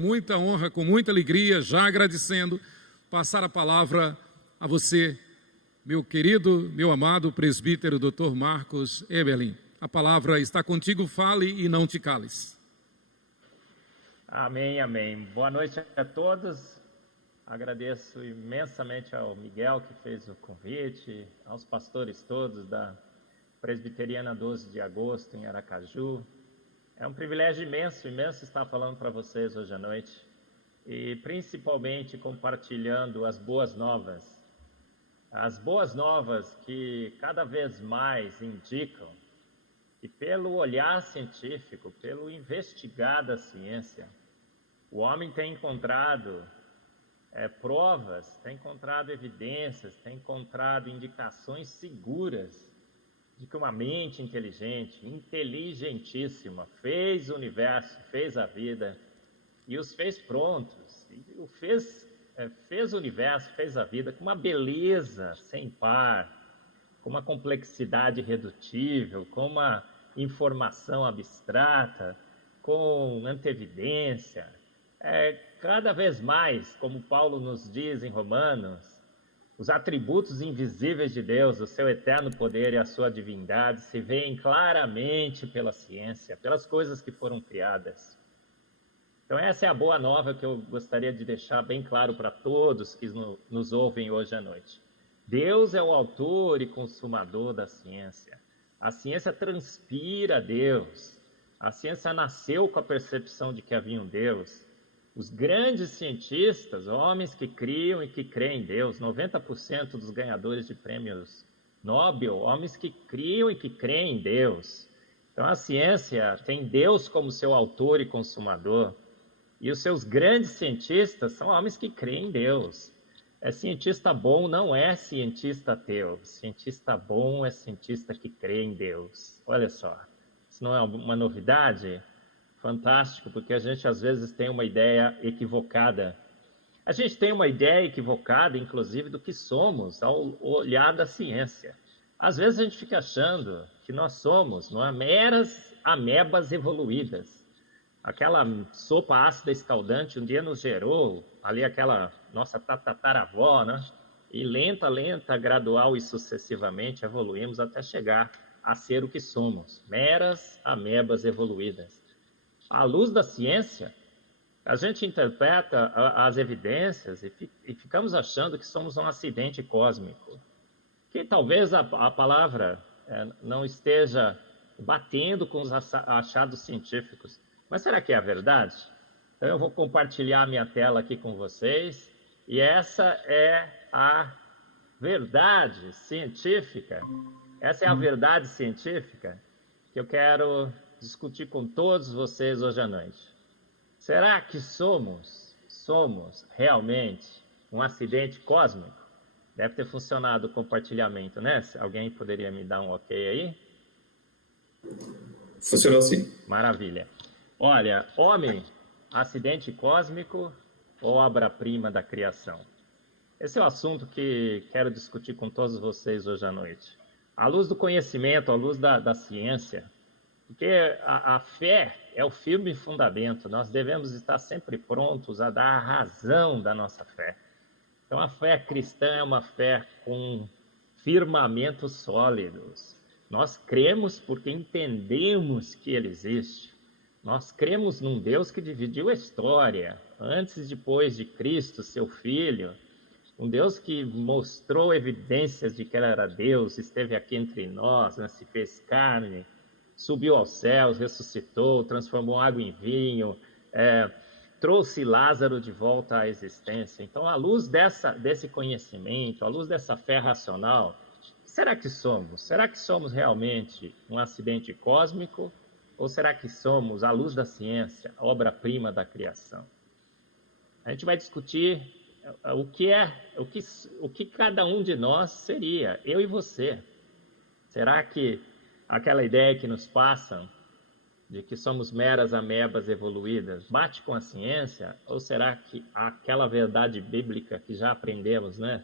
Muita honra, com muita alegria, já agradecendo, passar a palavra a você, meu querido, meu amado presbítero Dr. Marcos Eberlin. A palavra está contigo, fale e não te cales. Amém, amém. Boa noite a todos. Agradeço imensamente ao Miguel que fez o convite, aos pastores todos da Presbiteriana 12 de Agosto em Aracaju. É um privilégio imenso estar falando para vocês hoje à noite e principalmente compartilhando as boas novas. As boas novas que cada vez mais indicam que pelo olhar científico, pelo investigar da ciência, o homem tem encontrado provas, tem encontrado evidências, tem encontrado indicações seguras de que uma mente inteligente, inteligentíssima, fez o universo, fez a vida e os fez prontos. E fez o universo, fez a vida com uma beleza sem par, com uma complexidade irredutível, com uma informação abstrata, com antevidência. Cada vez mais, como Paulo nos diz em Romanos, os atributos invisíveis de Deus, o seu eterno poder e a sua divindade se veem claramente pela ciência, pelas coisas que foram criadas. Então essa é a boa nova que eu gostaria de deixar bem claro para todos que nos ouvem hoje à noite. Deus é o autor e consumador da ciência. A ciência transpira Deus. A ciência nasceu com a percepção de que havia um Deus. Os grandes cientistas, homens que criam e que creem em Deus, 90% dos ganhadores de prêmios Nobel, homens que criam e que creem em Deus. Então a ciência tem Deus como seu autor e consumador. E os seus grandes cientistas são homens que creem em Deus. Cientista bom não é cientista ateu. Cientista bom é cientista que crê em Deus. Olha só, isso não é uma novidade? Fantástico, porque a gente às vezes tem uma ideia equivocada. A gente tem uma ideia equivocada, inclusive, do que somos ao olhar da ciência. Às vezes a gente fica achando que nós somos meras amebas evoluídas. Aquela sopa ácida escaldante um dia nos gerou ali aquela nossa tataravó, né? E lenta, gradual e sucessivamente evoluímos até chegar a ser o que somos, meras amebas evoluídas. À luz da ciência, a gente interpreta as evidências e ficamos achando que somos um acidente cósmico. Que talvez a palavra não esteja batendo com os achados científicos. Mas será que é a verdade? Então eu vou compartilhar minha tela aqui com vocês. E essa é a verdade científica. Essa é a verdade científica que eu quero discutir com todos vocês hoje à noite. Será que somos realmente um acidente cósmico? Deve ter funcionado o compartilhamento, né? Alguém poderia me dar um ok aí? Funcionou sim. Maravilha. Olha, homem, acidente cósmico ou obra-prima da criação? Esse é o assunto que quero discutir com todos vocês hoje à noite. À luz do conhecimento, à luz da ciência, porque a fé é o firme fundamento, nós devemos estar sempre prontos a dar a razão da nossa fé. Então a fé cristã é uma fé com firmamentos sólidos. Nós cremos porque entendemos que Ele existe. Nós cremos num Deus que dividiu a história, antes e depois de Cristo, seu Filho. Um Deus que mostrou evidências de que Ele era Deus, esteve aqui entre nós, né, se fez carne, subiu aos céus, ressuscitou, transformou água em vinho, trouxe Lázaro de volta à existência. Então, à luz desse conhecimento, à luz dessa fé racional, será que somos? Será que somos realmente um acidente cósmico? Ou será que somos, à luz da ciência, a obra-prima da criação? A gente vai discutir o que cada um de nós seria, eu e você. Será que aquela ideia que nos passam de que somos meras amebas evoluídas bate com a ciência? Ou será que aquela verdade bíblica que já aprendemos, né,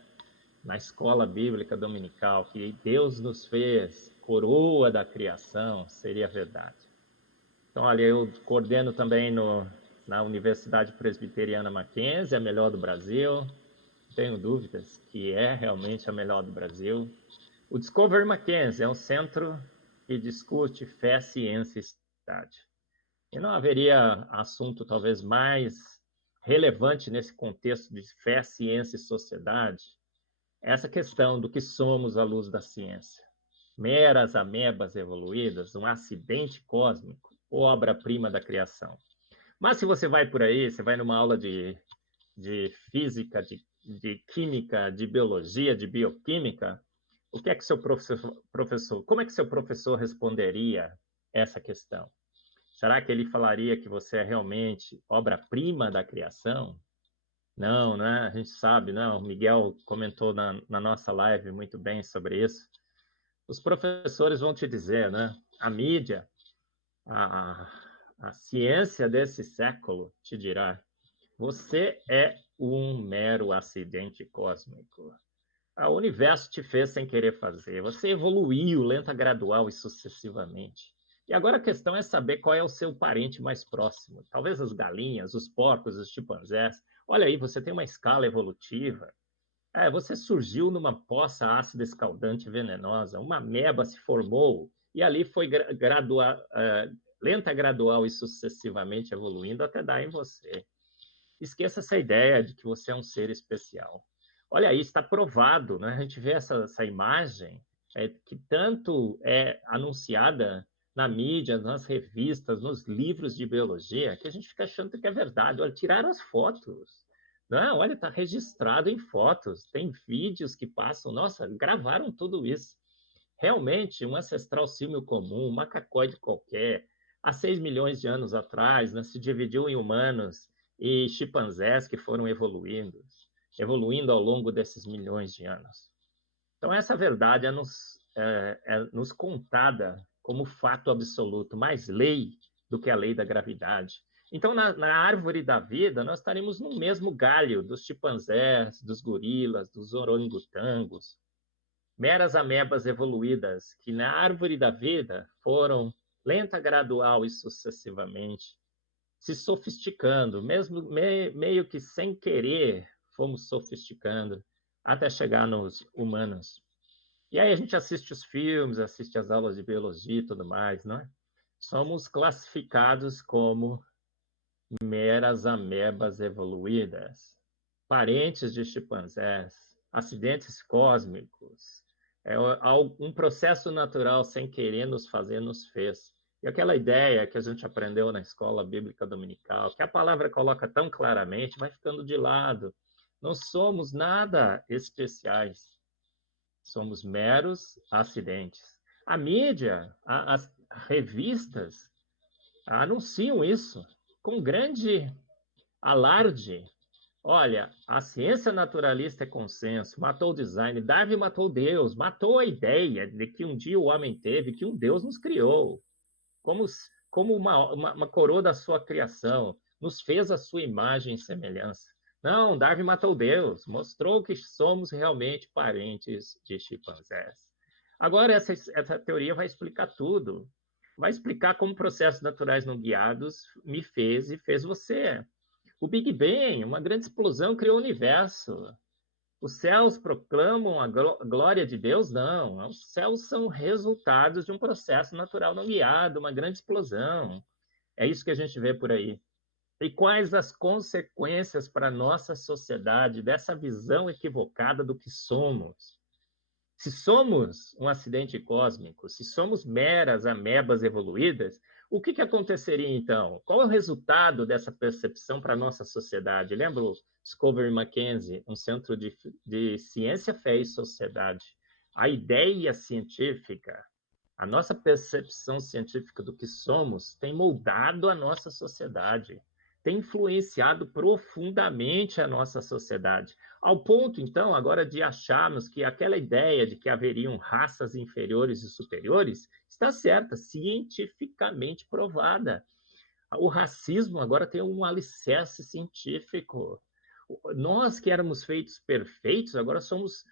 na escola bíblica dominical, que Deus nos fez coroa da criação, seria verdade? Então, olha, eu coordeno também no na Universidade Presbiteriana Mackenzie, a melhor do Brasil. Não tenho dúvidas que é realmente a melhor do Brasil. O Discovery Mackenzie é um centro que discute fé, ciência e sociedade. E não haveria assunto talvez mais relevante nesse contexto de fé, ciência e sociedade, essa questão do que somos à luz da ciência. Meras amebas evoluídas, um acidente cósmico, obra-prima da criação. Mas se você vai por aí, você vai numa aula de física, de química, de biologia, de bioquímica, o que é que seu professor, como é que seu professor responderia essa questão? Será que ele falaria que você é realmente obra-prima da criação? Não, né? A gente sabe, não. O Miguel comentou na nossa live muito bem sobre isso. Os professores vão te dizer, né? A mídia, a ciência desse século te dirá: você é um mero acidente cósmico. O universo te fez sem querer fazer. Você evoluiu lenta, gradual e sucessivamente. E agora a questão é saber qual é o seu parente mais próximo. Talvez as galinhas, os porcos, os chimpanzés. Olha aí, você tem uma escala evolutiva. Você surgiu numa poça ácida escaldante venenosa. Uma ameba se formou e ali foi lenta, gradual e sucessivamente evoluindo até dar em você. Esqueça essa ideia de que você é um ser especial. Olha aí, está provado, né? A gente vê essa imagem que tanto é anunciada na mídia, nas revistas, nos livros de biologia, que a gente fica achando que é verdade. Olha, tiraram as fotos. Não, olha, está registrado em fotos. Tem vídeos que passam. Nossa, gravaram tudo isso. Realmente, um ancestral símio comum, um macacoide qualquer, há 6 milhões de anos atrás, né, se dividiu em humanos e chimpanzés que foram evoluindo ao longo desses milhões de anos. Então, essa verdade é nos contada como fato absoluto, mais lei do que a lei da gravidade. Então, na árvore da vida, nós estaremos no mesmo galho dos chimpanzés, dos gorilas, dos orangotangos, meras amebas evoluídas que na árvore da vida foram lenta, gradual e sucessivamente se sofisticando, mesmo meio que sem querer, fomos sofisticando até chegar nos humanos. E aí a gente assiste os filmes, assiste as aulas de biologia e tudo mais, não é? Somos classificados como meras amebas evoluídas, parentes de chimpanzés, acidentes cósmicos, um processo natural sem querer nos fazer, nos fez. E aquela ideia que a gente aprendeu na escola bíblica dominical, que a palavra coloca tão claramente, vai ficando de lado. Não somos nada especiais. Somos meros acidentes. A mídia, as revistas anunciam isso com grande alarde. Olha, a ciência naturalista é consenso, matou o design, Darwin matou Deus, matou a ideia de que um dia o homem teve, que um Deus nos criou, como uma coroa da sua criação, nos fez a sua imagem e semelhança. Não, Darwin matou Deus, mostrou que somos realmente parentes de chimpanzés. Agora, essa teoria vai explicar tudo. Vai explicar como processos naturais não guiados me fez e fez você. O Big Bang, uma grande explosão, criou o universo. Os céus proclamam a glória de Deus? Não. Os céus são resultados de um processo natural não guiado, uma grande explosão. É isso que a gente vê por aí. E quais as consequências para a nossa sociedade dessa visão equivocada do que somos? Se somos um acidente cósmico, se somos meras amebas evoluídas, o que aconteceria então? Qual é o resultado dessa percepção para a nossa sociedade? Lembra o Discovery Mackenzie, um centro de ciência, fé e sociedade? A ideia científica, a nossa percepção científica do que somos tem moldado a nossa sociedade, tem influenciado profundamente a nossa sociedade, ao ponto, então, agora de acharmos que aquela ideia de que haveriam raças inferiores e superiores está certa, cientificamente provada. O racismo agora tem um alicerce científico. Nós que éramos feitos perfeitos, agora somos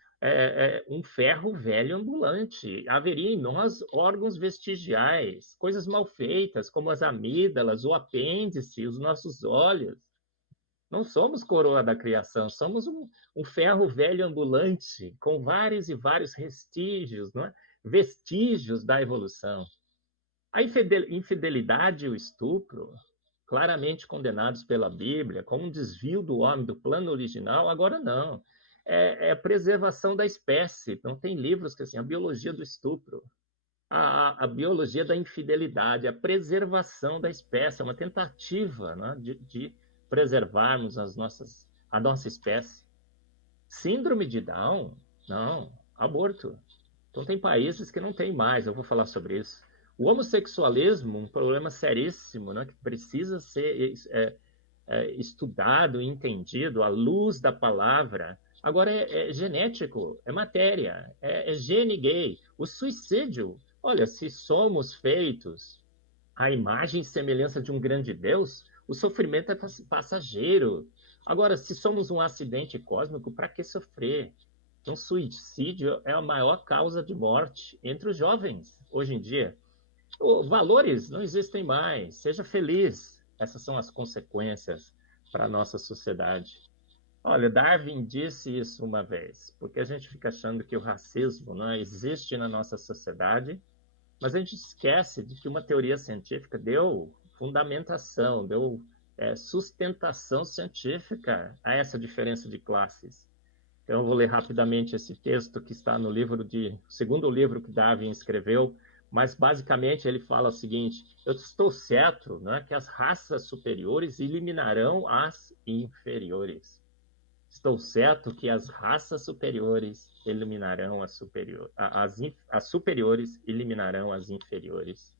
um ferro velho ambulante. Haveria em nós órgãos vestigiais, coisas mal feitas, como as amígdalas, o apêndice, os nossos olhos. Não somos coroa da criação, somos um ferro velho ambulante, com vários e vários vestígios, não é? Vestígios da evolução. A infidelidade e o estupro, claramente condenados pela Bíblia, como um desvio do homem do plano original, agora não. É a preservação da espécie. Então, tem livros que assim, a biologia do estupro, a biologia da infidelidade, a preservação da espécie, é uma tentativa, né, de preservarmos a nossa espécie. Síndrome de Down? Não. Aborto. Então, tem países que não tem mais, eu vou falar sobre isso. O homossexualismo, um problema seríssimo, né, que precisa ser estudado e entendido à luz da palavra. Agora, é genético, é matéria, é gene gay. O suicídio, olha, se somos feitos à imagem e semelhança de um grande Deus, o sofrimento é passageiro. Agora, se somos um acidente cósmico, para que sofrer? Então, suicídio é a maior causa de morte entre os jovens, hoje em dia. Valores não existem mais, seja feliz. Essas são as consequências para a nossa sociedade. Olha, Darwin disse isso uma vez, porque a gente fica achando que o racismo não existe na nossa sociedade, mas a gente esquece de que uma teoria científica deu fundamentação, deu sustentação científica a essa diferença de classes. Então, eu vou ler rapidamente esse texto que está no segundo livro que Darwin escreveu, mas basicamente ele fala o seguinte: eu estou certo, né, que as raças superiores eliminarão as inferiores. Estou certo que as raças superiores eliminarão as superiores eliminarão as inferiores.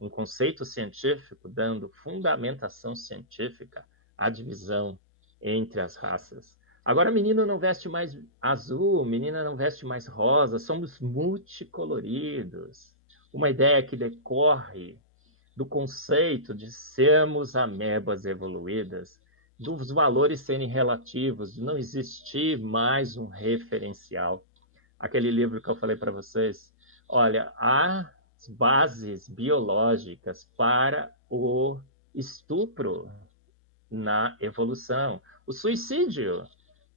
Um conceito científico dando fundamentação científica à divisão entre as raças. Agora, menino não veste mais azul, menina não veste mais rosa, somos multicoloridos. Uma ideia que decorre do conceito de sermos amebas evoluídas, dos valores serem relativos, de não existir mais um referencial. Aquele livro que eu falei para vocês, olha, há bases biológicas para o estupro na evolução. O suicídio,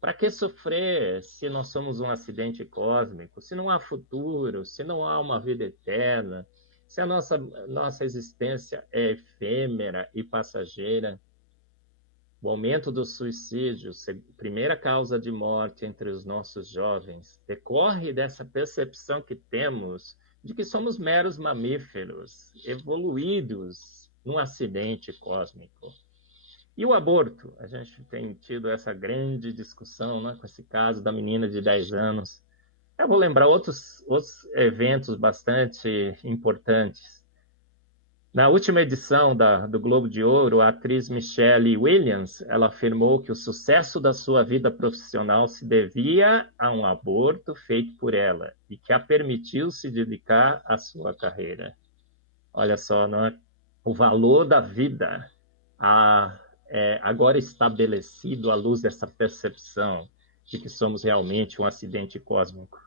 para que sofrer se nós somos um acidente cósmico, se não há futuro, se não há uma vida eterna, se a nossa existência é efêmera e passageira? O aumento do suicídio, primeira causa de morte entre os nossos jovens, decorre dessa percepção que temos de que somos meros mamíferos, evoluídos num acidente cósmico. E o aborto? A gente tem tido essa grande discussão, né, com esse caso da menina de 10 anos. Eu vou lembrar outros eventos bastante importantes. Na última edição do Globo de Ouro, a atriz Michelle Williams, ela afirmou que o sucesso da sua vida profissional se devia a um aborto feito por ela e que a permitiu se dedicar à sua carreira. Olha só, não é? O valor da vida agora estabelecido à luz dessa percepção de que somos realmente um acidente cósmico.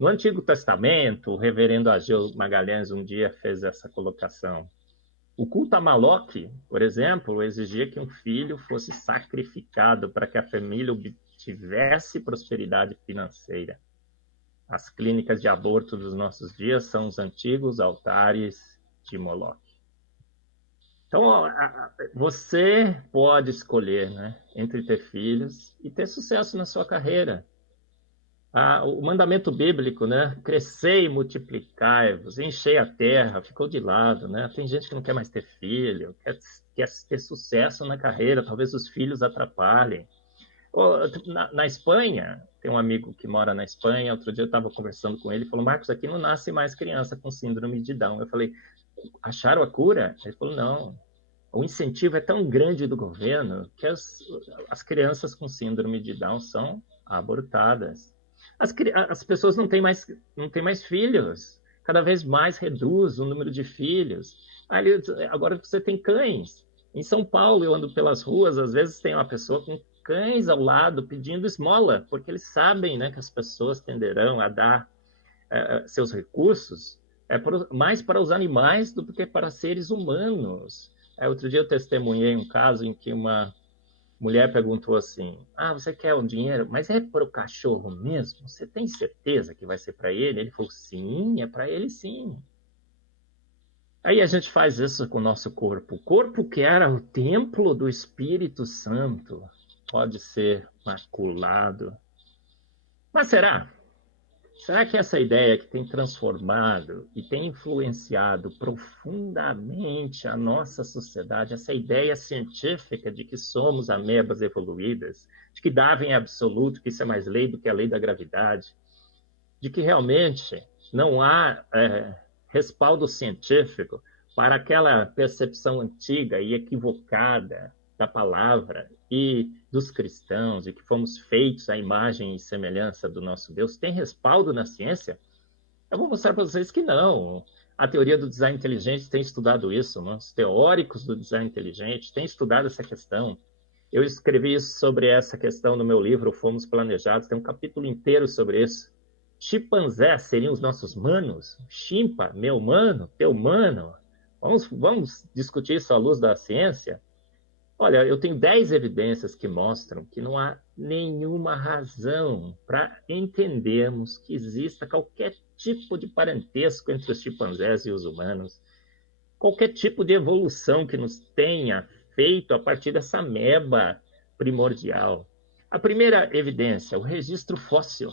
No Antigo Testamento, o reverendo Ageu Magalhães um dia fez essa colocação. O culto a Moloque, por exemplo, exigia que um filho fosse sacrificado para que a família obtivesse prosperidade financeira. As clínicas de aborto dos nossos dias são os antigos altares de Moloque. Então, você pode escolher, né, entre ter filhos e ter sucesso na sua carreira. O mandamento bíblico, né? Crescei e multiplicai-vos, enchei a terra, ficou de lado, né? Tem gente que não quer mais ter filho, quer ter sucesso na carreira, talvez os filhos atrapalhem. Na Espanha, tem um amigo que mora na Espanha, outro dia eu estava conversando com ele, ele falou: Marcos, aqui não nasce mais criança com síndrome de Down. Eu falei: acharam a cura? Ele falou: não. O incentivo é tão grande do governo que as crianças com síndrome de Down são abortadas. As pessoas não têm mais filhos. Cada vez mais reduz o número de filhos. Agora você tem cães. Em São Paulo, eu ando pelas ruas, às vezes tem uma pessoa com cães ao lado pedindo esmola, porque eles sabem, né, que as pessoas tenderão a dar seus recursos mais para os animais do que para seres humanos. Outro dia eu testemunhei um caso em que uma mulher perguntou assim: você quer o dinheiro? Mas é para o cachorro mesmo? Você tem certeza que vai ser para ele? Ele falou: sim, é para ele sim. Aí a gente faz isso com o nosso corpo. O corpo que era o templo do Espírito Santo pode ser maculado. Mas será? Será que essa ideia que tem transformado e tem influenciado profundamente a nossa sociedade, essa ideia científica de que somos amebas evoluídas, de que Darwin é absoluto, que isso é mais lei do que a lei da gravidade, de que realmente não há respaldo científico para aquela percepção antiga e equivocada da palavra e dos cristãos, e que fomos feitos à imagem e semelhança do nosso Deus, tem respaldo na ciência? Eu vou mostrar para vocês que não. A teoria do design inteligente tem estudado isso, né? Os teóricos do design inteligente têm estudado essa questão. Eu escrevi sobre essa questão no meu livro Fomos Planejados, tem um capítulo inteiro sobre isso. Chimpanzés seriam os nossos manos? Chimpa, meu mano, teu mano? Vamos discutir isso à luz da ciência? Olha, eu tenho 10 evidências que mostram que não há nenhuma razão para entendermos que exista qualquer tipo de parentesco entre os chimpanzés e os humanos, qualquer tipo de evolução que nos tenha feito a partir dessa ameba primordial. A primeira evidência, o registro fóssil.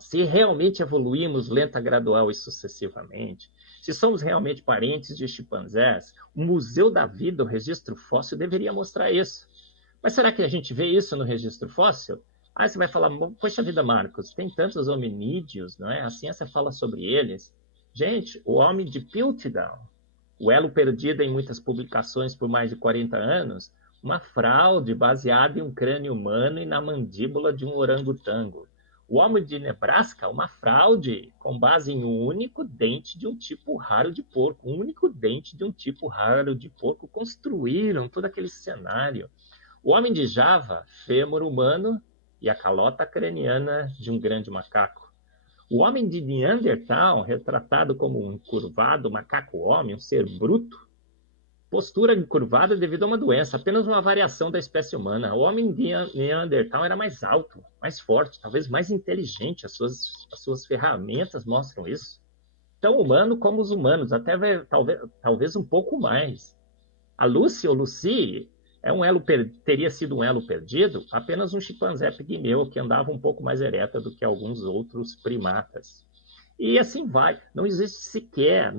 Se realmente evoluímos lenta, gradual e sucessivamente, se somos realmente parentes de chimpanzés, o Museu da Vida, o registro fóssil, deveria mostrar isso. Mas será que a gente vê isso no registro fóssil? Você vai falar: poxa vida, Marcos, tem tantos hominídeos, não é? A ciência fala sobre eles. Gente, o homem de Piltdown, o elo perdido em muitas publicações por mais de 40 anos, uma fraude baseada em um crânio humano e na mandíbula de um orangotango. O homem de Nebraska, uma fraude com base em um único dente de um tipo raro de porco. Um único dente de um tipo raro de porco. Construíram todo aquele cenário. O homem de Java, fêmur humano e a calota craniana de um grande macaco. O homem de Neandertal, retratado como um curvado macaco-homem, um ser bruto, postura encurvada devido a uma doença, apenas uma variação da espécie humana. O homem de Neandertal era mais alto, mais forte, talvez mais inteligente. As suas ferramentas mostram isso. Tão humano como os humanos, até talvez um pouco mais. A Lucy ou Lucy teria sido um elo perdido, apenas um chimpanzé pigmeu que andava um pouco mais ereta do que alguns outros primatas. E assim vai. Não existe sequer,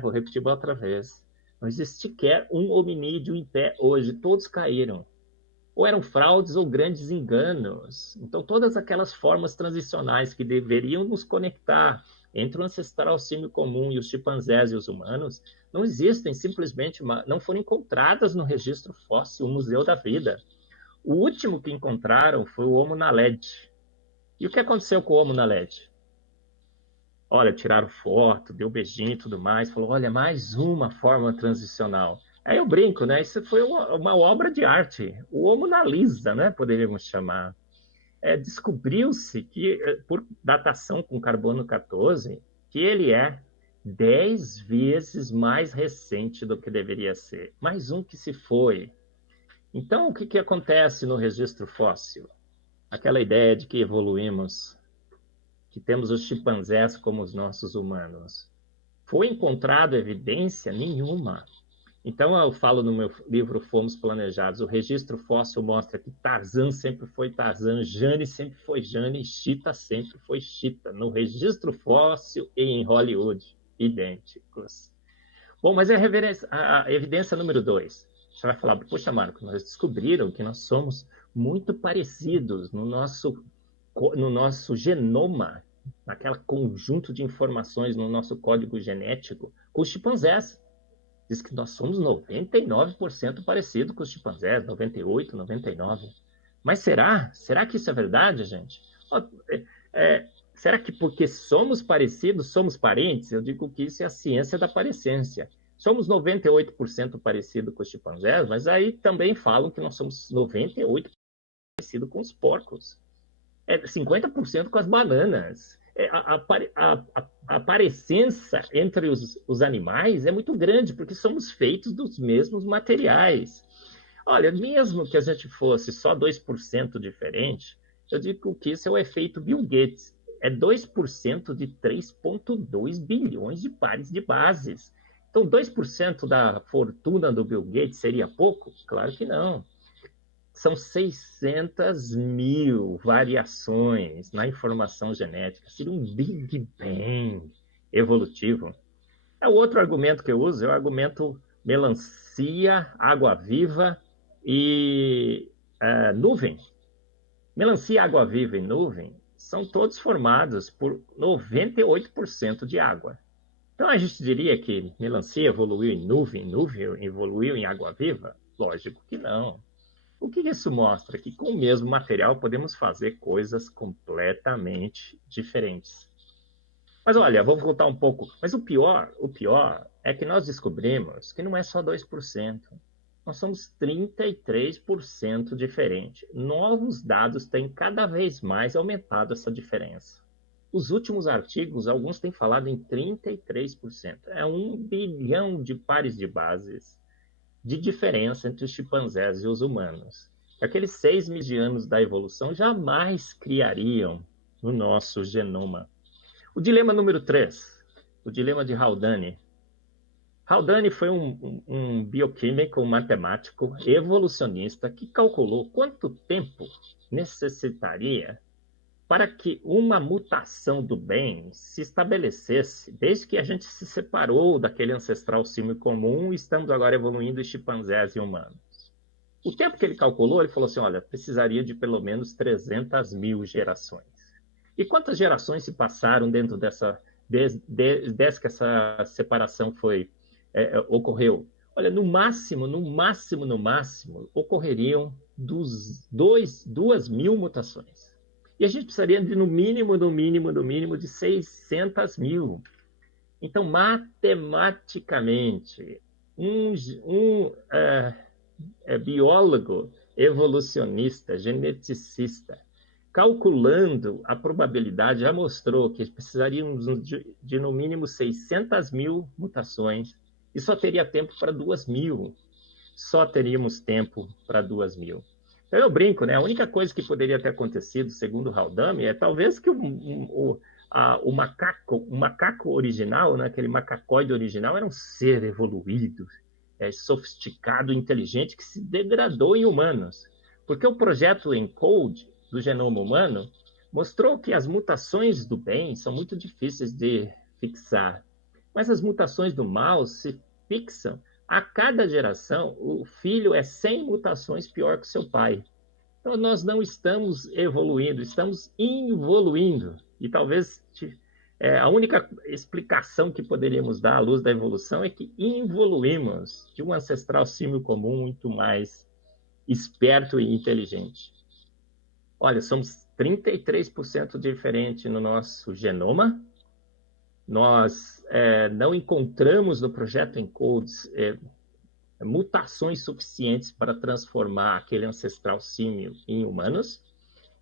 vou repetir outra vez, não existe sequer um hominídeo em pé hoje. Todos caíram. Ou eram fraudes ou grandes enganos. Então, todas aquelas formas transicionais que deveriam nos conectar entre o ancestral símio comum e os chimpanzés e os humanos não existem, simplesmente não foram encontradas no registro fóssil, o Museu da Vida. O último que encontraram foi o Homo naledi. E o que aconteceu com o Homo naledi? Olha, tiraram foto, deu beijinho e tudo mais, falou: olha, mais uma forma transicional. Aí eu brinco, né? Isso foi uma obra de arte, o Homo nalisa, né? Poderíamos chamar. Descobriu-se que, por datação com carbono 14, que ele é 10 vezes mais recente do que deveria ser. Mais um que se foi. Então, o que acontece no registro fóssil? Aquela ideia de que evoluímos, que temos os chimpanzés como os nossos humanos. Foi encontrado evidência nenhuma. Então, eu falo no meu livro Fomos Planejados, o registro fóssil mostra que Tarzan sempre foi Tarzan, Jane sempre foi Jane, Cheetah sempre foi Cheetah, no registro fóssil e em Hollywood, idênticos. Bom, mas a evidência número 2. Você vai falar: poxa, Marco, nós descobriram que nós somos muito parecidos no nosso genoma, naquele conjunto de informações no nosso código genético, com os chimpanzés. Diz que nós somos 99% parecidos com os chimpanzés, 98%, 99%. Mas será? Será que isso é verdade, gente? Será que porque somos parecidos, somos parentes? Eu digo que isso é a ciência da parecência. Somos 98% parecido com os chimpanzés, mas aí também falam que nós somos 98% parecido com os porcos. 50% com as bananas. A parecença entre os animais é muito grande, porque somos feitos dos mesmos materiais. Olha, mesmo que a gente fosse só 2% diferente, eu digo que isso é o efeito Bill Gates. É 2% de 3,2 bilhões de pares de bases. Então, 2% da fortuna do Bill Gates seria pouco? Claro que não. São 600 mil variações na informação genética. Seria um Big Bang evolutivo. O outro argumento que eu uso é o argumento melancia, água-viva e nuvem. Melancia, água-viva e nuvem são todos formados por 98% de água. Então, a gente diria que melancia evoluiu em nuvem, nuvem evoluiu em água-viva? Lógico que não. O que isso mostra? Que com o mesmo material podemos fazer coisas completamente diferentes. Mas olha, vou voltar um pouco. Mas o pior é que nós descobrimos que não é só 2%. Nós somos 33% diferente. Novos dados têm cada vez mais aumentado essa diferença. Os últimos artigos, alguns têm falado em 33%. É 1 bilhão de pares de bases de diferença entre os chimpanzés e os humanos. Aqueles 6 milhões de anos da evolução jamais criariam no nosso genoma. O dilema número 3, o dilema de Haldane. Haldane foi um bioquímico, um matemático evolucionista que calculou quanto tempo necessitaria para que uma mutação do bem se estabelecesse, desde que a gente se separou daquele ancestral símio comum e estamos agora evoluindo em chimpanzés e humanos. O tempo que ele calculou, ele falou assim, olha, precisaria de pelo menos 300 mil gerações. E quantas gerações se passaram dentro desde que essa separação ocorreu? Olha, no máximo, ocorreriam 2.000 mutações. E a gente precisaria de, no mínimo, de 600 mil. Então, matematicamente, um biólogo evolucionista, geneticista, calculando a probabilidade, já mostrou que precisaríamos de no mínimo 600 mil mutações e só teria tempo para 2.000. Só teríamos tempo para 2.000. Então eu brinco, né? A única coisa que poderia ter acontecido, segundo Haldane, é talvez que o macaco original, né? Aquele macacoide original, era um ser evoluído, sofisticado, inteligente, que se degradou em humanos. Porque o projeto ENCODE do genoma humano mostrou que as mutações do bem são muito difíceis de fixar. Mas as mutações do mal se fixam. A cada geração, o filho é 100 mutações pior que o seu pai. Então, nós não estamos evoluindo, estamos involuindo. E talvez a única explicação que poderíamos dar à luz da evolução é que involuímos de um ancestral símio comum muito mais esperto e inteligente. Olha, somos 33% diferente no nosso genoma. Nós não encontramos no projeto ENCODE mutações suficientes para transformar aquele ancestral símio em humanos.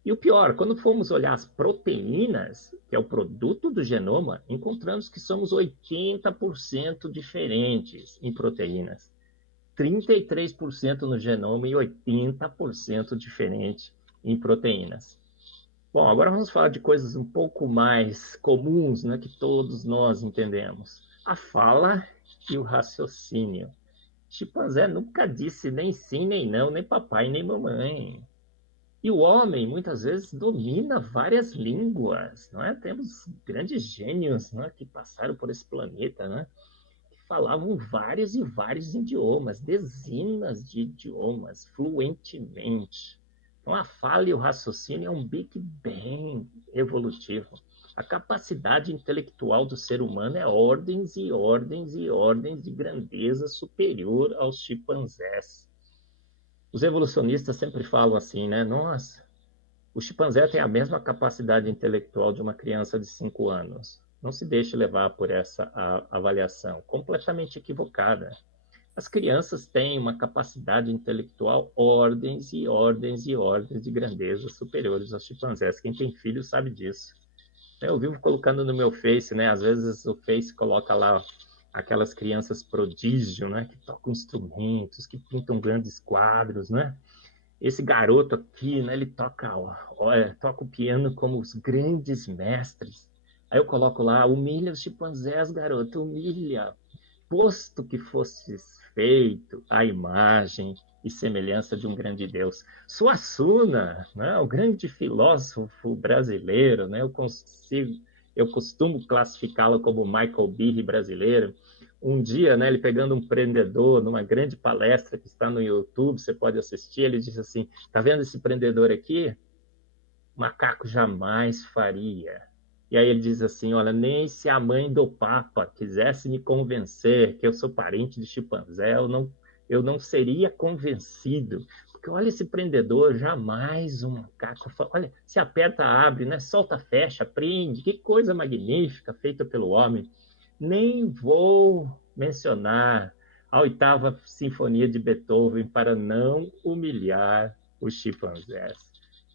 E o pior, quando fomos olhar as proteínas, que é o produto do genoma, encontramos que somos 80% diferentes em proteínas. 33% no genoma e 80% diferente em proteínas. Bom, agora vamos falar de coisas um pouco mais comuns, né, que todos nós entendemos. A fala e o raciocínio. Chimpanzé nunca disse nem sim, nem não, nem papai, nem mamãe. E o homem, muitas vezes, domina várias línguas, não é? Temos grandes gênios, não é, que passaram por esse planeta, né, que falavam vários e vários idiomas, dezenas de idiomas, fluentemente. Então, a fala e o raciocínio é um Big Bang evolutivo. A capacidade intelectual do ser humano é ordens e ordens e ordens de grandeza superior aos chimpanzés. Os evolucionistas sempre falam assim, né? Nossa, o chimpanzé tem a mesma capacidade intelectual de uma criança de 5 anos. Não se deixe levar por essa avaliação completamente equivocada. As crianças têm uma capacidade intelectual ordens e ordens e ordens de grandeza superiores aos chimpanzés. Quem tem filho sabe disso. Eu vivo colocando no meu Face, né? Às vezes o Face coloca lá aquelas crianças prodígio, né? Que tocam instrumentos, que pintam grandes quadros, né? Esse garoto aqui, né? Ele toca, olha, toca o piano como os grandes mestres. Aí eu coloco lá, humilha os chimpanzés, garoto, humilha. Posto que fosses feito à imagem e semelhança de um grande Deus. Suassuna, né, o grande filósofo brasileiro, né, eu costumo classificá-lo como Michael Behe brasileiro. Um dia, né, ele pegando um empreendedor numa grande palestra que está no YouTube, você pode assistir, ele disse assim, tá vendo esse empreendedor aqui? Macaco jamais faria. E aí ele diz assim, olha, nem se a mãe do Papa quisesse me convencer que eu sou parente de chimpanzé, eu não seria convencido. Porque olha esse prendedor, jamais um macaco... Olha, se aperta, abre, né? Solta, fecha, prende. Que coisa magnífica feita pelo homem. Nem vou mencionar a 8ª Sinfonia de Beethoven para não humilhar os chimpanzés.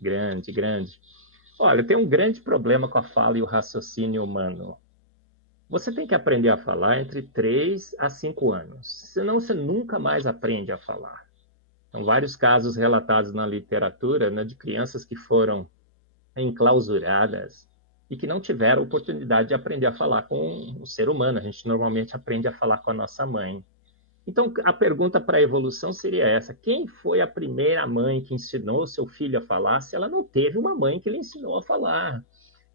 Grande, grande. Olha, tem um grande problema com a fala e o raciocínio humano. Você tem que aprender a falar entre 3 a 5 anos, senão você nunca mais aprende a falar. São vários casos relatados na literatura, né, de crianças que foram enclausuradas e que não tiveram oportunidade de aprender a falar com o ser humano. A gente normalmente aprende a falar com a nossa mãe. Então, a pergunta para a evolução seria essa: quem foi a primeira mãe que ensinou seu filho a falar se ela não teve uma mãe que lhe ensinou a falar?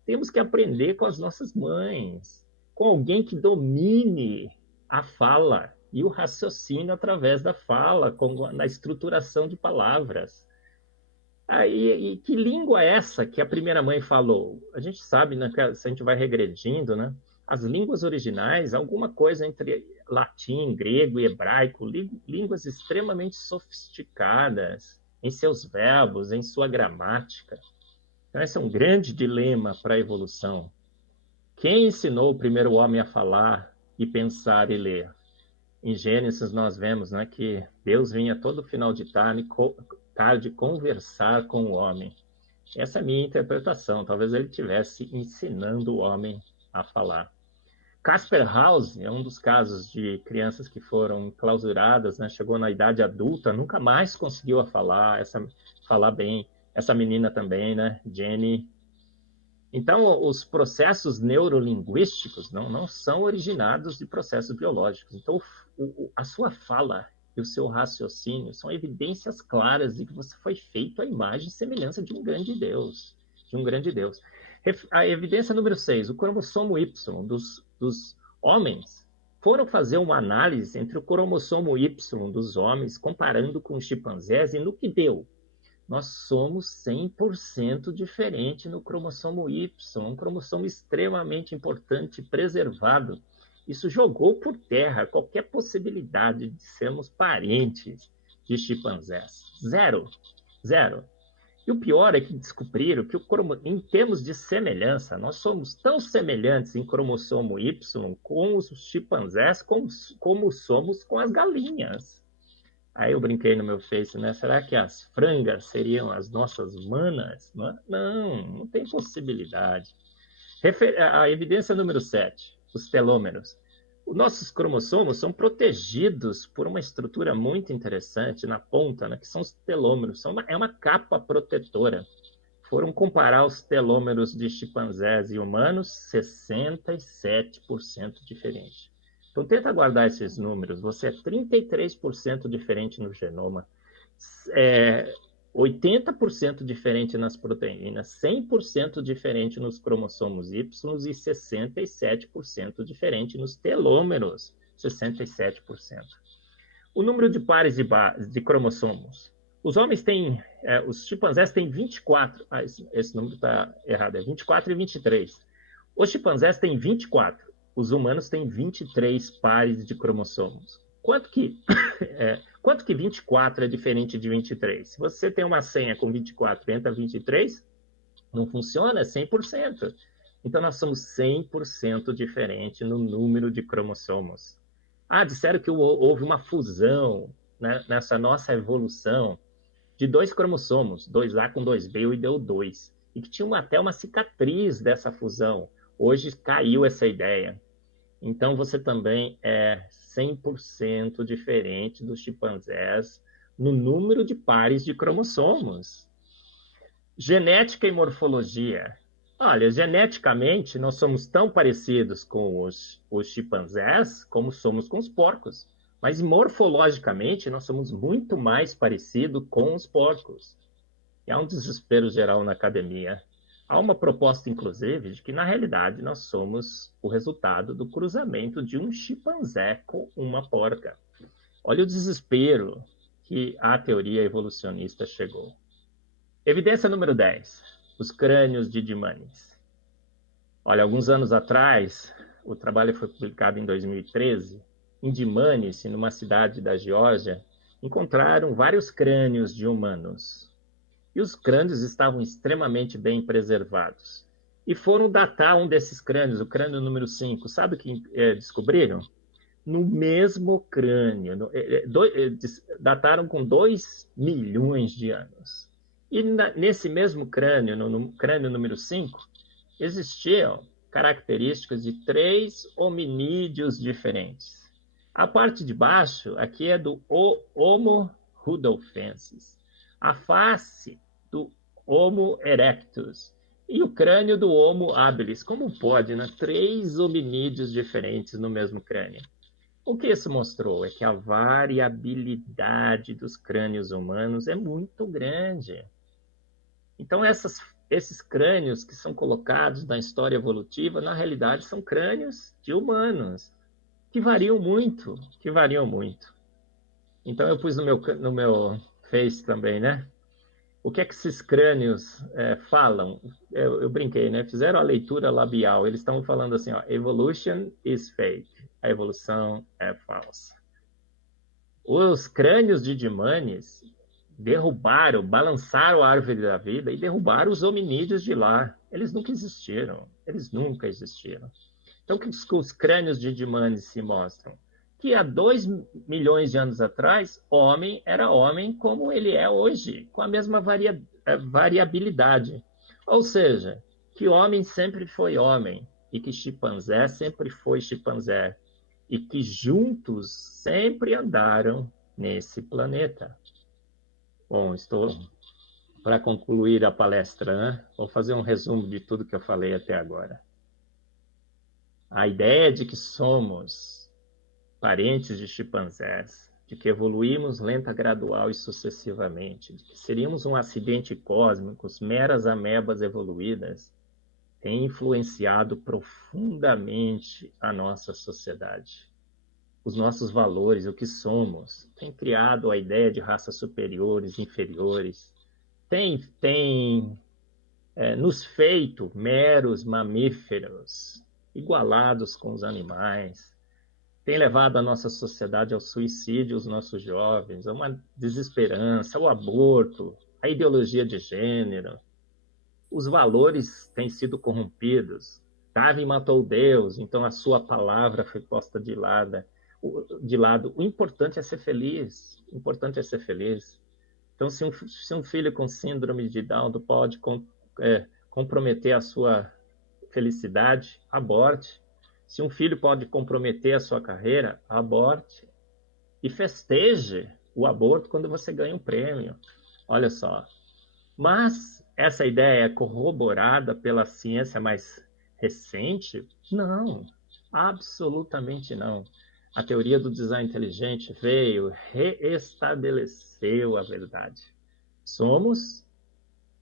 Temos que aprender com as nossas mães, com alguém que domine a fala e o raciocínio através da fala, na estruturação de palavras. Aí, e que língua é essa que a primeira mãe falou? A gente sabe, né, que se a gente vai regredindo, né? As línguas originais, alguma coisa entre latim, grego e hebraico, línguas extremamente sofisticadas em seus verbos, em sua gramática. Então, esse é um grande dilema para a evolução. Quem ensinou o primeiro homem a falar e pensar e ler? Em Gênesis nós vemos, né, que Deus vinha todo final de tarde conversar com o homem. Essa é a minha interpretação. Talvez ele estivesse ensinando o homem a falar. Casper House é um dos casos de crianças que foram clausuradas, né? Chegou na idade adulta, nunca mais conseguiu falar bem. Essa menina também, né? Jenny. Então, os processos neurolinguísticos não são originados de processos biológicos. Então, a sua fala e o seu raciocínio são evidências claras de que você foi feito à imagem e semelhança de um grande Deus. De um grande Deus. A evidência número 6, o cromossomo Y dos homens. Foram fazer uma análise entre o cromossomo Y dos homens, comparando com os chimpanzés, e no que deu? Nós somos 100% diferente no cromossomo Y, um cromossomo extremamente importante, preservado. Isso jogou por terra qualquer possibilidade de sermos parentes de chimpanzés. Zero. E o pior é que descobriram que, em termos de semelhança, nós somos tão semelhantes em cromossomo Y com os chimpanzés como somos com as galinhas. Aí eu brinquei no meu Face, né? Será que as frangas seriam as nossas manas? Não tem possibilidade. A evidência número 7, os telômeros. Os nossos cromossomos são protegidos por uma estrutura muito interessante na ponta, né, que são os telômeros. É uma capa protetora. Foram comparar os telômeros de chimpanzés e humanos, 67% diferente. Então, tenta guardar esses números. Você é 33% diferente no genoma, 80% diferente nas proteínas, 100% diferente nos cromossomos Y e 67% diferente nos telômeros, 67%. O número de pares de cromossomos. Os homens têm, os chimpanzés têm 24, esse número está errado, é 24 e 23. Os chimpanzés têm 24, os humanos têm 23 pares de cromossomos. Quanto que 24 é diferente de 23? Se você tem uma senha com 24 e entra 23, não funciona, é 100%. Então, nós somos 100% diferente no número de cromossomos. Disseram que houve uma fusão, né, nessa nossa evolução de dois cromossomos, 2A com 2B, e deu 2. E que tinha até uma cicatriz dessa fusão. Hoje caiu essa ideia. Então, você também é 100% diferente dos chimpanzés no número de pares de cromossomos. Genética e morfologia. Olha, geneticamente, nós somos tão parecidos com os chimpanzés como somos com os porcos. Mas morfologicamente, nós somos muito mais parecidos com os porcos. E há um desespero geral na academia. Há uma proposta, inclusive, de que, na realidade, nós somos o resultado do cruzamento de um chimpanzé com uma porca. Olha o desespero que a teoria evolucionista chegou. Evidência número 10. Os crânios de Dimanis. Olha, alguns anos atrás, o trabalho foi publicado em 2013, em Dimanis, numa cidade da Geórgia, encontraram vários crânios de humanos. E os crânios estavam extremamente bem preservados. E foram datar um desses crânios, o crânio número 5. Sabe o que descobriram? No mesmo crânio, dataram com 2 milhões de anos. E nesse mesmo crânio, no crânio número 5, existiam características de 3 hominídeos diferentes. A parte de baixo, aqui é do Homo rudolfensis. A face do Homo erectus e o crânio do Homo habilis. Como pode, né? 3 hominídeos diferentes no mesmo crânio. O que isso mostrou é que a variabilidade dos crânios humanos é muito grande. Então, esses crânios que são colocados na história evolutiva, na realidade, são crânios de humanos, que variam muito, Então, eu pus no meu Face também, né? O que é que esses crânios falam? Eu brinquei, né? Fizeram a leitura labial. Eles estão falando assim, ó, evolution is fake. A evolução é falsa. Os crânios de Dimanis balançaram a árvore da vida e derrubaram os hominídeos de lá. Eles nunca existiram. Então, o que os crânios de Dimanis se mostram? Que há 2 milhões de anos atrás, homem era homem como ele é hoje, com a mesma variabilidade. Ou seja, que homem sempre foi homem e que chimpanzé sempre foi chimpanzé e que juntos sempre andaram nesse planeta. Bom, estou para concluir a palestra, né? Vou fazer um resumo de tudo que eu falei até agora. A ideia de que somos parentes de chimpanzés, de que evoluímos lenta, gradual e sucessivamente, de que seríamos um acidente cósmico, meras amebas evoluídas, tem influenciado profundamente a nossa sociedade. Os nossos valores, o que somos, tem criado a ideia de raças superiores, inferiores, tem nos feito meros mamíferos, igualados com os animais, tem levado a nossa sociedade ao suicídio, os nossos jovens, a uma desesperança, ao aborto, à ideologia de gênero. Os valores têm sido corrompidos. Darwin matou Deus, então a sua palavra foi posta de lado. O importante é ser feliz. Então, se um filho com síndrome de Down pode comprometer a sua felicidade, aborte. Se um filho pode comprometer a sua carreira, aborte. E festeje o aborto quando você ganha um prêmio. Olha só. Mas essa ideia é corroborada pela ciência mais recente? Não, absolutamente não. A teoria do design inteligente veio, reestabeleceu a verdade. Somos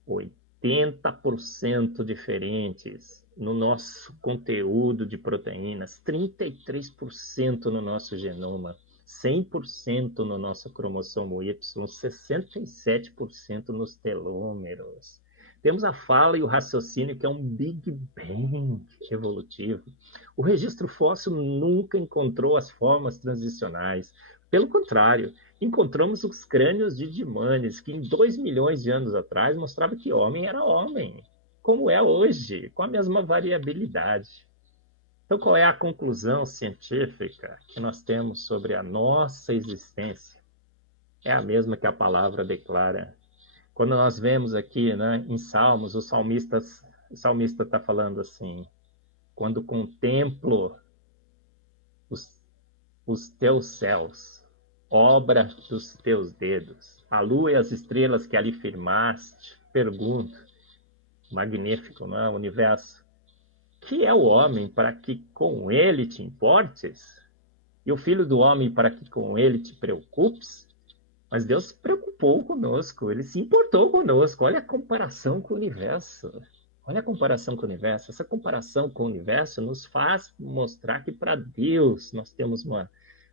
80% diferentes no nosso conteúdo de proteínas, 33% no nosso genoma, 100% no nosso cromossomo Y, 67% nos telômeros. Temos a fala e o raciocínio, que é um Big Bang evolutivo. O registro fóssil nunca encontrou as formas transicionais. Pelo contrário, encontramos os crânios de Dimanis, que em 2 milhões de anos atrás mostrava que homem era homem. como é hoje, com a mesma variabilidade. Então, qual é a conclusão científica que nós temos sobre a nossa existência? É a mesma que a palavra declara. Quando nós vemos aqui, né, em Salmos, o salmista está falando assim: quando contemplo os, os teus céus, obra dos teus dedos, a lua e as estrelas que ali firmaste, pergunto, magnífico, não é? O universo. Que é o homem para que com ele te importes? E o filho do homem para que com ele te preocupes? Mas Deus se preocupou conosco, ele se importou conosco. Olha a comparação com o universo. Olha a comparação com o universo. Essa comparação com o universo nos faz mostrar que para Deus nós temos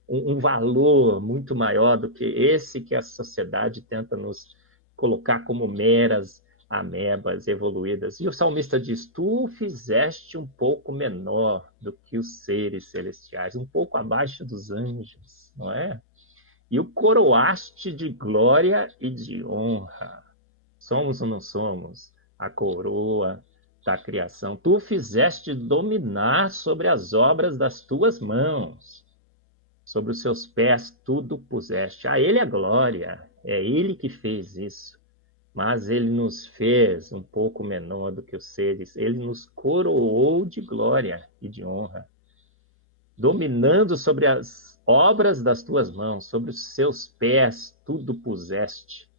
um valor muito maior do que esse que a sociedade tenta nos colocar como meras amebas evoluídas. E o salmista diz: tu fizeste um pouco menor do que os seres celestiais, um pouco abaixo dos anjos, não é? E o coroaste de glória e de honra. Somos ou não somos a coroa da criação? Tu fizeste dominar sobre as obras das tuas mãos. Sobre os seus pés tudo puseste. A ele a glória. É ele que fez isso. Mas ele nos fez um pouco menor do que os seres. Ele nos coroou de glória e de honra, dominando sobre as obras das tuas mãos, sobre os seus pés tudo puseste.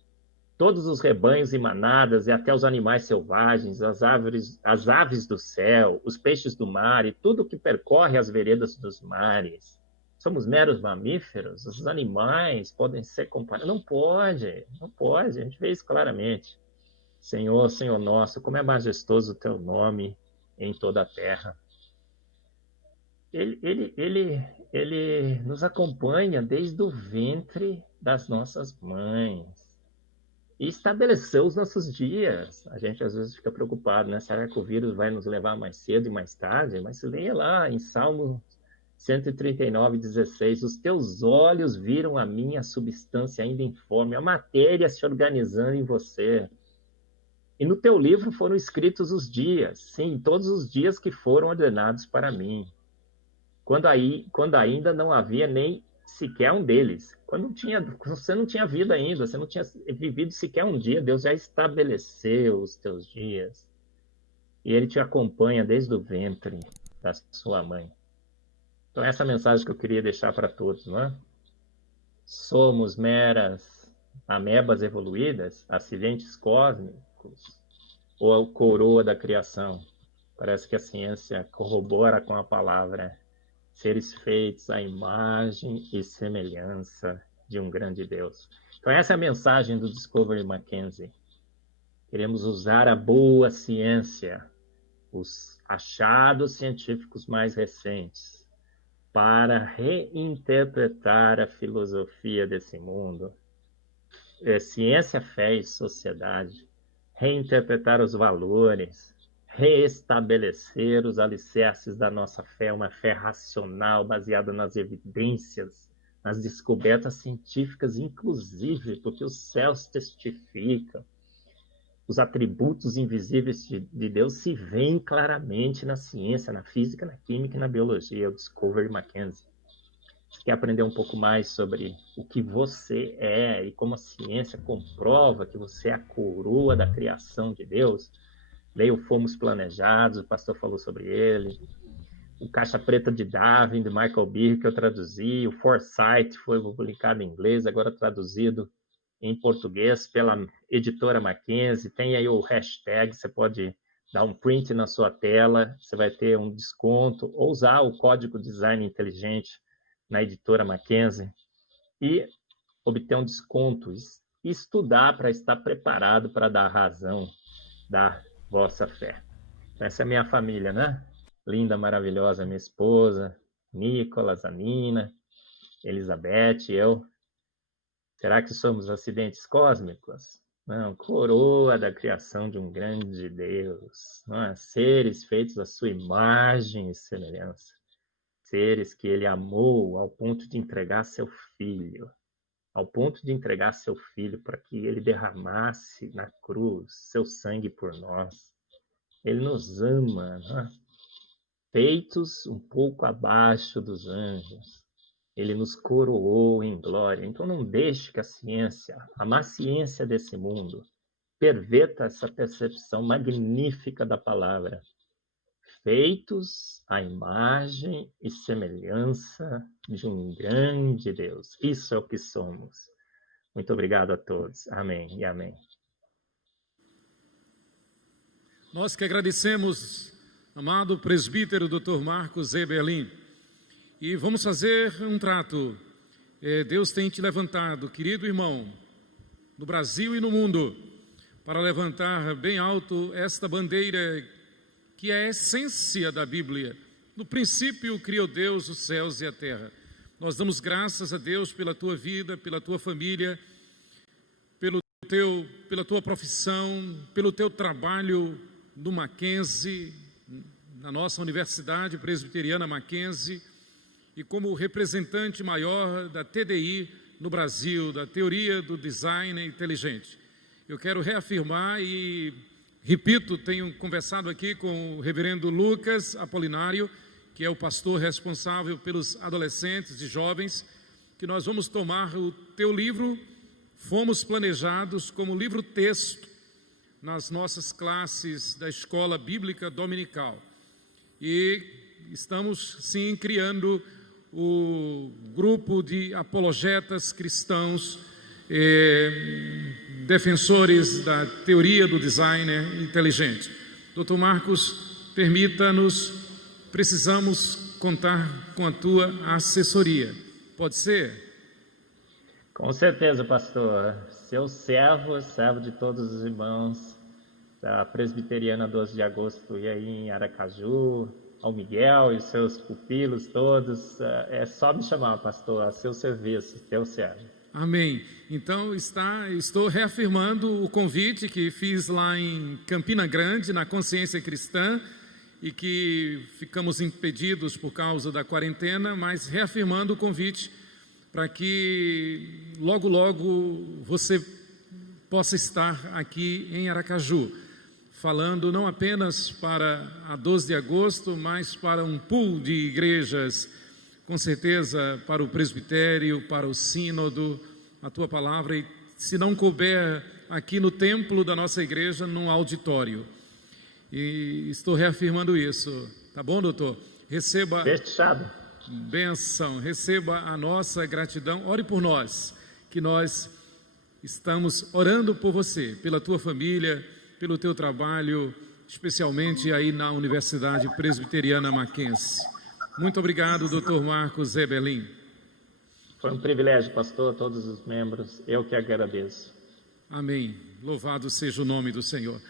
Todos os rebanhos e manadas, e até os animais selvagens, as aves do céu, os peixes do mar, e tudo que percorre as veredas dos mares. Somos meros mamíferos? Os animais podem ser comparados? Não pode, não pode, a gente vê isso claramente. Senhor, Senhor nosso, como é majestoso o teu nome em toda a terra. Ele nos acompanha desde o ventre das nossas mães e estabeleceu os nossos dias. A gente às vezes fica preocupado, né? Será que o vírus vai nos levar mais cedo e mais tarde? Mas leia lá em Salmo 139:16: os teus olhos viram a minha substância ainda informe, a matéria se organizando em você. E no teu livro foram escritos os dias, sim, todos os dias que foram ordenados para mim, quando ainda não havia nem sequer um deles. Quando você não tinha vida ainda, você não tinha vivido sequer um dia, Deus já estabeleceu os teus dias. E Ele te acompanha desde o ventre da sua mãe. Então, essa mensagem que eu queria deixar para todos, não é? Somos meras amebas evoluídas, acidentes cósmicos, ou a coroa da criação? Parece que a ciência corrobora com a palavra: seres feitos à imagem e semelhança de um grande Deus. Então, essa é a mensagem do Discovery Mackenzie. Queremos usar a boa ciência, os achados científicos mais recentes, para reinterpretar a filosofia desse mundo, ciência, fé e sociedade, reinterpretar os valores, reestabelecer os alicerces da nossa fé, uma fé racional, baseada nas evidências, nas descobertas científicas, inclusive, porque os céus testificam. Os atributos invisíveis de Deus se veem claramente na ciência, na física, na química e na biologia. O Discovery Mackenzie. Você quer aprender um pouco mais sobre o que você é e como a ciência comprova que você é a coroa da criação de Deus? Leia o Fomos Planejados, o pastor falou sobre ele. O Caixa Preta de Darwin, de Michael Behe, que eu traduzi. O Foresight foi publicado em inglês, agora traduzido em português pela editora Mackenzie. Tem aí o hashtag, você pode dar um print na sua tela, você vai ter um desconto, ou usar o código Design Inteligente na editora Mackenzie e obter um desconto e estudar para estar preparado para dar razão da vossa fé. Essa é a minha família, né? Linda, maravilhosa, minha esposa, Nicolas, a Nina, Elizabeth, eu. Será que somos acidentes cósmicos? Não, coroa da criação de um grande Deus, não é? Seres feitos à sua imagem e semelhança, seres que ele amou ao ponto de entregar seu filho, para que ele derramasse na cruz seu sangue por nós. Ele nos ama, né? Feitos um pouco abaixo dos anjos. Ele nos coroou em glória. Então não deixe que a ciência, a má ciência desse mundo, perverta essa percepção magnífica da palavra. Feitos à imagem e semelhança de um grande Deus. Isso é o que somos. Muito obrigado a todos. Amém e amém. Nós que agradecemos, amado presbítero Dr. Marcos Eberlin. E vamos fazer um trato. Deus tem te levantado, querido irmão, no Brasil e no mundo, para levantar bem alto esta bandeira que é a essência da Bíblia. No princípio criou Deus os céus e a terra. Nós damos graças a Deus pela tua vida, pela tua família, pela tua profissão, pelo teu trabalho no Mackenzie, na nossa Universidade Presbiteriana Mackenzie, e como representante maior da TDI no Brasil, da teoria do design inteligente. Eu quero reafirmar e, repito, tenho conversado aqui com o reverendo Lucas Apolinário, que é o pastor responsável pelos adolescentes e jovens, que nós vamos tomar o teu livro, Fomos Planejados, como livro-texto nas nossas classes da Escola Bíblica Dominical. E estamos, sim, criando o grupo de apologetas cristãos, defensores da teoria do design inteligente. Dr. Marcos, permita-nos, precisamos contar com a tua assessoria. Pode ser? Com certeza, pastor. Seu servo de todos os irmãos da Presbiteriana 12 de Agosto e aí em Aracaju, ao Miguel e os seus pupilos todos, é só me chamar, pastor, a seu serviço, teu servo. Amém. Então, estou reafirmando o convite que fiz lá em Campina Grande, na Consciência Cristã, e que ficamos impedidos por causa da quarentena, mas reafirmando o convite para que logo, logo você possa estar aqui em Aracaju, falando não apenas para a 12 de agosto, mas para um pool de igrejas, com certeza para o presbitério, para o sínodo, a tua palavra, e se não couber aqui no templo da nossa igreja, num auditório. E estou reafirmando isso, tá bom, doutor? Receba fechado. Benção, receba a nossa gratidão, ore por nós, que nós estamos orando por você, pela tua família, pelo teu trabalho, especialmente aí na Universidade Presbiteriana Mackenzie. Muito obrigado, Dr. Marcos Eberlin. Foi um privilégio, pastor, todos os membros, eu que agradeço. Amém. Louvado seja o nome do Senhor.